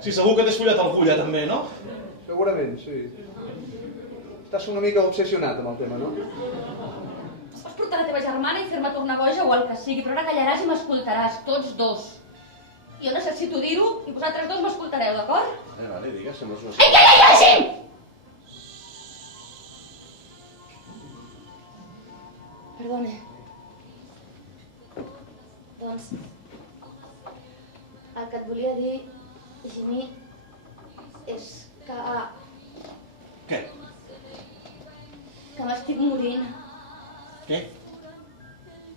Sí, segur que t'has follat algú ja també, no? Segurament, sí. Estàs una mica obsessionat amb el tema, no? Pots portar la teva germana i fer-me tornar boja o el que sigui, però ara callaràs i m'escoltaràs, tots dos. Jo necessito dir-ho i vosaltres dos m'escoltareu, d'acord? Vale, digues, sembles una... Ei, que ja llegim! Perdone. Doncs, el que et volia dir, Jimmy, és que... Què? que m'estic morint, Què?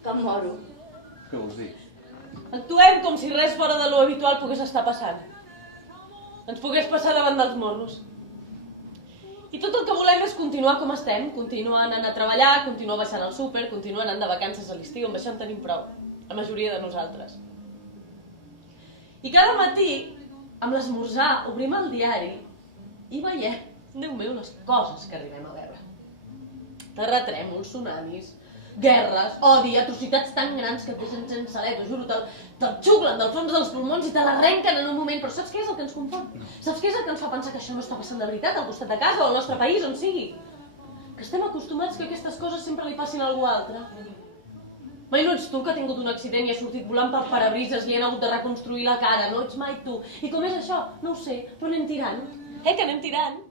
que em moro. Què vols dir? Actuem com si res fora de lo habitual pogués estar passant. Ens pogués passar davant dels morros. I tot el que volem és continuar com estem, continuar anant a treballar, continuar baixant al súper, continuar anant de vacances a l'estiu, amb això en tenim prou, la majoria de nosaltres. I cada matí, amb l'esmorzar, obrim el diari i veiem, Déu meu, les coses que arribem a veure. Terratrèmols, tsunamis, guerres, odi, atrocitats tan grans que et deixen sense alè, t'ho juro, te'l xuclen del fons dels pulmons i te l'arrenquen en un moment. Però saps què és el que ens confon? Saps què és el que ens fa pensar que això no està passant de veritat al costat de casa o al nostre país, on sigui? Que estem acostumats que aquestes coses sempre li passin a algú altre. Mai no ets tu que ha tingut un accident i ha sortit volant pel parabrises i han hagut de reconstruir la cara, no ets mai tu. I com és això? No ho sé, però anem tirant. Que anem tirant?